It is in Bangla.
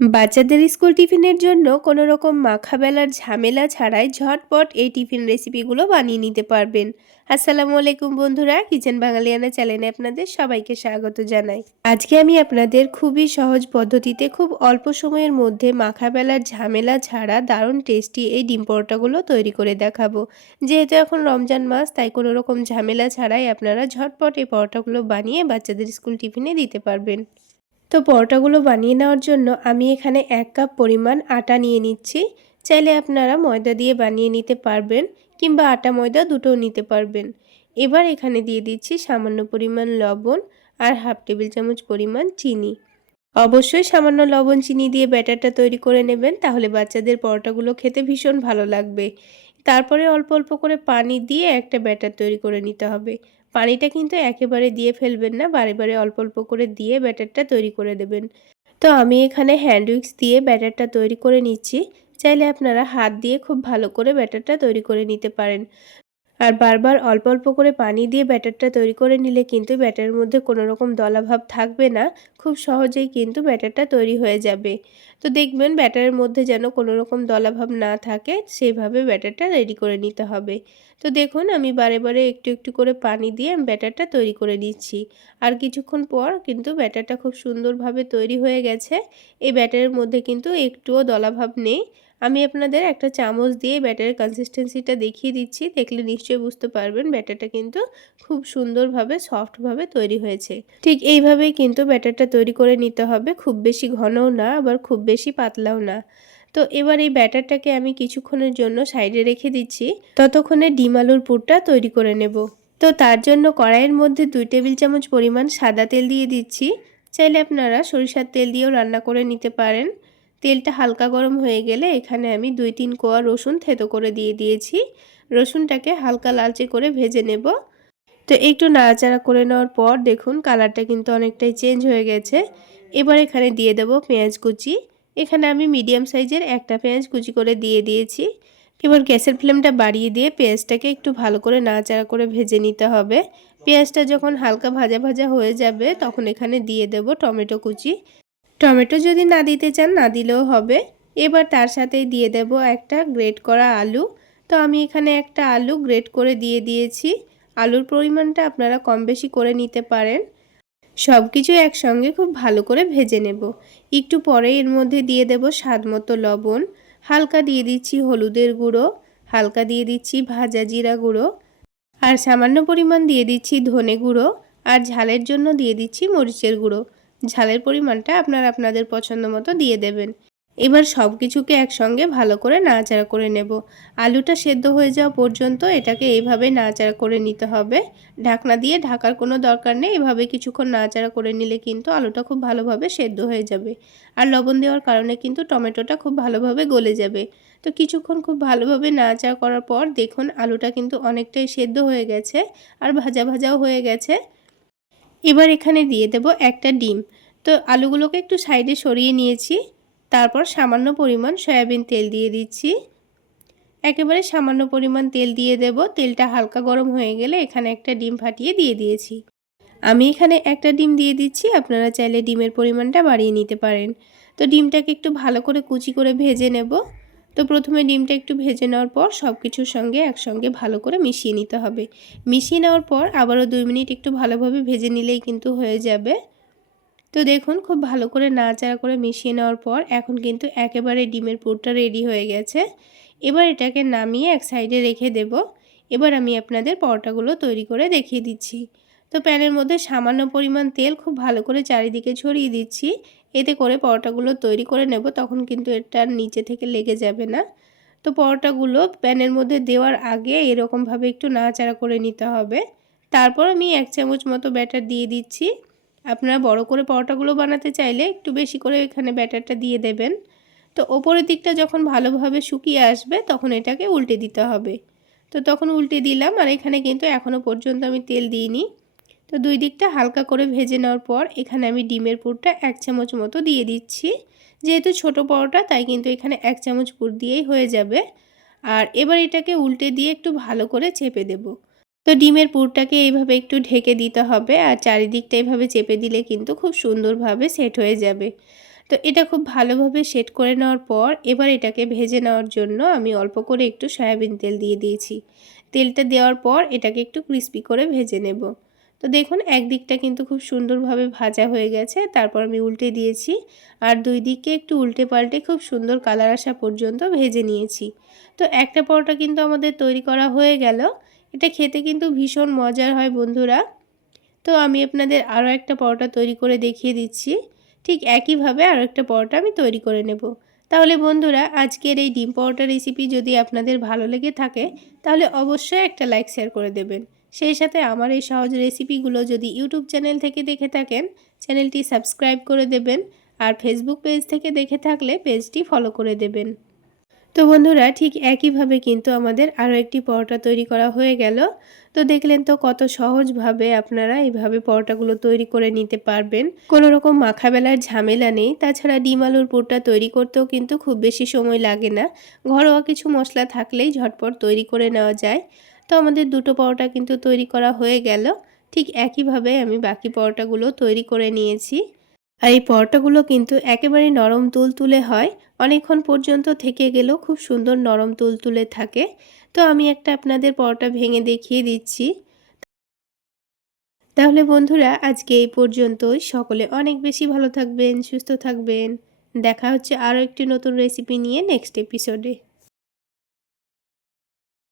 বাচ্চাদের স্কুল টিফিনের জন্য কোনো রকম মাখা বেলার ঝামেলা ছাড়াই ঝটপট এই টিফিন রেসিপিগুলো বানিয়ে নিতে পারবেন। আসসালামু আলাইকুম বন্ধুরা, কিচেন বাঙালিয়ানা চ্যানেলে আপনাদের সবাইকে স্বাগত জানাই। আজকে আমি আপনাদের খুবই সহজ পদ্ধতিতে খুব অল্প সময়ের মধ্যে মাখা বেলার ঝামেলা ছাড়া দারুণ টেস্টি এই ডিম পরোটাগুলো তৈরি করে দেখাবো। যেহেতু এখন রমজান মাস, তাই কোনো রকম ঝামেলা ছাড়াই আপনারা ঝটপট এই পরোটাগুলো বানিয়ে বাচ্চাদের স্কুল টিফিনে দিতে পারবেন। তো পরোটাগুলো বানিয়ে নেওয়ার জন্য আমি এখানে এক কাপ পরিমাণ আটা নিয়ে নিচ্ছি। চাইলে আপনারা ময়দা দিয়ে বানিয়ে নিতে পারবেন কিংবা আটা ময়দা দুটোও নিতে পারবেন। এবার এখানে দিয়ে দিচ্ছি সামান্য পরিমাণ লবণ আর হাফ টেবিল চামচ পরিমাণ চিনি। অবশ্যই সামান্য লবণ চিনি দিয়ে ব্যাটারটা তৈরি করে নেবেন, তাহলে বাচ্চাদের পরোটাগুলো খেতে ভীষণ ভালো লাগবে। তারপরে অল্প অল্প করে পানি দিয়ে একটা ব্যাটার তৈরি করে নিতে হবে। পানিটা কিন্তু একেবারে দিয়ে ফেলবেন না, বারে বারে অল্প অল্প করে দিয়ে ব্যাটারটা তৈরি করে দেবেন। তো আমি এখানে হ্যান্ড উইক্স দিয়ে ব্যাটারটা তৈরি করে নিচ্ছি। চাইলে আপনারা হাত দিয়ে খুব ভালো করে ব্যাটারটা তৈরি করে নিতে পারেন। আর বারবার অল্প অল্প করে পানি দিয়ে ব্যাটারটা তৈরি করে নিলে কিন্তু ব্যাটারের মধ্যে কোনো রকম দলাভাব থাকবে না। খুব সহজেই কিন্তু ব্যাটারটা তৈরি হয়ে যাবে। তো দেখবেন ব্যাটারের মধ্যে যেন কোনো রকম দলাভাব না থাকে, সেইভাবে ব্যাটারটা রেডি করে নিতে হবে। তো দেখুন আমি বারে বারে একটু একটু করে পানি দিয়ে ব্যাটারটা তৈরি করে নিচ্ছি। আর কিছুক্ষণ পর কিন্তু ব্যাটারটা খুব সুন্দরভাবে তৈরি হয়ে গেছে। এই ব্যাটারের মধ্যে কিন্তু একটুও দলাভাব নেই। আমি আপনাদের একটা চামচ দিয়ে ব্যাটারের কনসিস্টেন্সিটা দেখিয়ে দিচ্ছি। দেখলে নিশ্চয়ই বুঝতে পারবেন ব্যাটারটা কিন্তু খুব সুন্দরভাবে সফটভাবে তৈরি হয়েছে। ঠিক এইভাবেই কিন্তু ব্যাটারটা তৈরি করে নিতে হবে। খুব বেশি ঘনও না, আবার খুব বেশি পাতলাও না। তো এবার এই ব্যাটারটাকে আমি কিছুক্ষণের জন্য সাইডে রেখে দিচ্ছি। ততক্ষণে ডিম আলুর পুরটা তৈরি করে নেব। তো তার জন্য কড়াইয়ের মধ্যে দুই টেবিল চামচ পরিমাণ সাদা তেল দিয়ে দিচ্ছি। চাইলে আপনারা সরিষার তেল দিয়েও রান্না করে নিতে পারেন। তেলটা হালকা গরম হয়ে গেলে এখানে আমি দুই তিন কোয়া রসুন থেতো করে দিয়ে দিয়েছি। রসুনটাকে হালকা লালচে করে ভেজে নেব। তো একটু নাড়াচাড়া করে নেওয়ার পর দেখুন কালারটা কিন্তু অনেকটাই চেঞ্জ হয়ে গেছে। এবার এখানে দিয়ে দেব পেঁয়াজ কুচি। এখানে আমি মিডিয়াম সাইজের একটা পেঁয়াজ কুচি করে দিয়ে দিয়েছি। এবার গ্যাসের ফ্লেমটা বাড়িয়ে দিয়ে পেঁয়াজটাকে একটু ভালো করে নাড়াচাড়া করে ভেজে নিতে হবে। পেঁয়াজটা যখন হালকা ভাজা ভাজা হয়ে যাবে তখন এখানে দিয়ে দেব টমেটো কুচি। টমেটো যদি না দিতে চান, না দিলেও হবে। এবার তার সাথেই দিয়ে দেব একটা গ্রেট করা আলু। তো আমি এখানে একটা আলু গ্রেট করে দিয়ে দিয়েছি। আলুর পরিমাণটা আপনারা কম বেশি করে নিতে পারেন। সব কিছু একসঙ্গে খুব ভালো করে ভেজে নেব। একটু পরে এর মধ্যে দিয়ে দেব স্বাদ মতো লবণ। হালকা দিয়ে দিচ্ছি হলুদের গুঁড়ো। হালকা দিয়ে দিচ্ছি ভাজা জিরা গুঁড়ো। আর সামান্য পরিমাণ দিয়ে দিচ্ছি ধনে গুঁড়ো। আর ঝালের জন্য দিয়ে দিচ্ছি মরিচের গুঁড়ো। ঝালের পরিমাণটা আপনারা আপনাদের পছন্দ মতো দিয়ে দেবেন। এবার সব কিছুকে একসঙ্গে ভালো করে নাড়াচাড়া করে নেব। আলুটা সেদ্ধ হয়ে যাওয়া পর্যন্ত এটাকে এইভাবে নাড়াচাড়া করে নিতে হবে। ঢাকনা দিয়ে ঢাকার কোনো দরকার নেই, এভাবে কিছুক্ষণ নাড়াচাড়া করে নিলে কিন্তু আলুটা খুব ভালোভাবে সেদ্ধ হয়ে যাবে। আর লবণ দেওয়ার কারণে কিন্তু টমেটোটা খুব ভালোভাবে গলে যাবে। তো কিছুক্ষণ খুব ভালোভাবে নাড়াচাড়া করার পর দেখুন আলুটা কিন্তু অনেকটাই সেদ্ধ হয়ে গেছে। আর ভাজা ভাজাও হয়ে গেছে। এবার এখানে দিয়ে দেব একটা ডিম। তো আলুগুলোকে একটু সাইডে সরিয়ে নিয়েছি, তারপর সামান্য পরিমাণ সয়াবিন তেল দিয়ে দিচ্ছি। একেবারে সামান্য পরিমাণ তেল দিয়ে দেব, তেলটা হালকা গরম হয়ে গেলে এখানে একটা ডিম ফাটিয়ে দিয়ে দিয়েছি। আমি এখানে একটা ডিম দিয়ে দিচ্ছি, আপনারা চাইলে ডিমের পরিমাণটা বাড়িয়ে নিতে পারেন। তো ডিমটাকে একটু ভালো করে কুচি করে ভেজে নেব। তো প্রথমে ডিমটা একটু ভেজে নেওয়ার পর সব কিছুর সঙ্গে একসঙ্গে ভালো করে মিশিয়ে নিতে হবে। মিশিয়ে নেওয়ার পর আবারও দুই মিনিট একটু ভালোভাবে ভেজে নিলেই কিন্তু হয়ে যাবে। তো দেখুন খুব ভালো করে নাড়াচাড়া করে মিশিয়ে নেওয়ার পর এখন কিন্তু একেবারে ডিমের পুরটা রেডি হয়ে গেছে। এবার এটাকে নামিয়ে এক সাইডে রেখে দেব। এবার আমি আপনাদের পরোটাগুলো তৈরি করে দেখিয়ে দিচ্ছি। তো প্যানের মধ্যে সামান্য পরিমাণ তেল খুব ভালো করে চারিদিকে ছড়িয়ে দিচ্ছি। এতে করে পরোটাগুলো তৈরি করে নেব, তখন কিন্তু এটা নিচে থেকে লেগে যাবে না। তো পরোটাগুলো প্যানের মধ্যে দেওয়ার আগে এরকমভাবে একটু নাড়াচাড়া করে নিতে হবে। তারপর আমি এক চামচ মতো ব্যাটার দিয়ে দিচ্ছি। আপনারা বড় করে পরোটাগুলো বানাতে চাইলে একটু বেশি করে এখানে ব্যাটারটা দিয়ে দেবেন। তো ওপরের দিকটা যখন ভালোভাবে শুকিয়ে আসবে, তখন এটাকে উল্টে দিতে হবে। তো তখন উল্টে দিলাম আর এখানে কিন্তু এখনও পর্যন্ত আমি তেল দিইনি। তো দুই দিকটা হালকা করে ভেজে নেওয়ার পর এখানে আমি ডিমের পুরটা এক চামচ মতো দিয়ে দিচ্ছি। যেহেতু ছোট পরোটা, তাই কিন্তু এখানে এক চামচ পুর দিয়েই হয়ে যাবে। আর এবার এটাকে উল্টে দিয়ে একটু ভালো করে চেপে দেব। তো ডিমের পুরটাকে এইভাবে একটু ঢেকে দিতে হবে আর চারিদিকটা এইভাবে চেপে দিলে কিন্তু খুব সুন্দরভাবে সেট হয়ে যাবে। তো এটা খুব ভালোভাবে সেট করে নেওয়ার পর এবার এটাকে ভেজে নেওয়ার জন্য আমি অল্প করে একটু সয়াবিন তেল দিয়ে দিয়েছি। তেলটা দেওয়ার পর এটাকে একটু ক্রিস্পি করে ভেজে নেব। তো দেখুন, একদিকটা কিন্তু খুব সুন্দরভাবে ভাজা হয়ে গেছে, তারপর আমি উল্টে দিয়েছি। আর দুই দিকে একটু উল্টে পাল্টে খুব সুন্দর কালার আসা পর্যন্ত ভেজে নিয়েছি। তো একটা পরোটা কিন্তু আমাদের তৈরি করা হয়ে গেল। এটা খেতে কিন্তু ভীষণ মজার হয় বন্ধুরা। তো আমি আপনাদের আরও একটা পরোটা তৈরি করে দেখিয়ে দিচ্ছি। ঠিক একইভাবে আরও একটা পরোটা আমি তৈরি করে নেব। তাহলে বন্ধুরা, আজকের এই ডিম পরোটা রেসিপি যদি আপনাদের ভালো লেগে থাকে, তাহলে অবশ্যই একটা লাইক, শেয়ার করে দেবেন। সেই সাথে আমার এই সহজ রেসিপিগুলো যদি ইউটিউব চ্যানেল থেকে দেখে থাকেন, চ্যানেলটি সাবস্ক্রাইব করে দেবেন আর ফেসবুক পেজ থেকে দেখে থাকলে পেজটি ফলো করে দেবেন। তো বন্ধুরা, ঠিক একইভাবে কিন্তু আমাদের আরও একটি পরোটা তৈরি করা হয়ে গেল। তো দেখলেন তো কত সহজভাবে আপনারা এইভাবে পরোটাগুলো তৈরি করে নিতে পারবেন। কোনো রকম মাখাবেলার ঝামেলা নেই। তাছাড়া ডিম আলুর পুরটা তৈরি করতেও কিন্তু খুব বেশি সময় লাগে না। ঘরোয়া কিছু মশলা থাকলেই ঝটপট তৈরি করে নেওয়া যায়। তো আমাদের দুটো পরোটা কিন্তু তৈরি করা হয়ে গেল। ঠিক একইভাবে আমি বাকি পরোটাগুলো তৈরি করে নিয়েছি। আর এই পরোটাগুলো কিন্তু একেবারে নরম তুলতুলে হয়। অনেকক্ষণ পর্যন্ত থেকে গেলেও খুব সুন্দর নরম তুলতুলে থাকে। তো আমি একটা আপনাদের পরোটা ভেঙে দেখিয়ে দিচ্ছি। তাহলে বন্ধুরা, আজকে এই পর্যন্তই। সকলে অনেক বেশি ভালো থাকবেন, সুস্থ থাকবেন। দেখা হচ্ছে আরও একটি নতুন রেসিপি নিয়ে নেক্সট এপিসোডে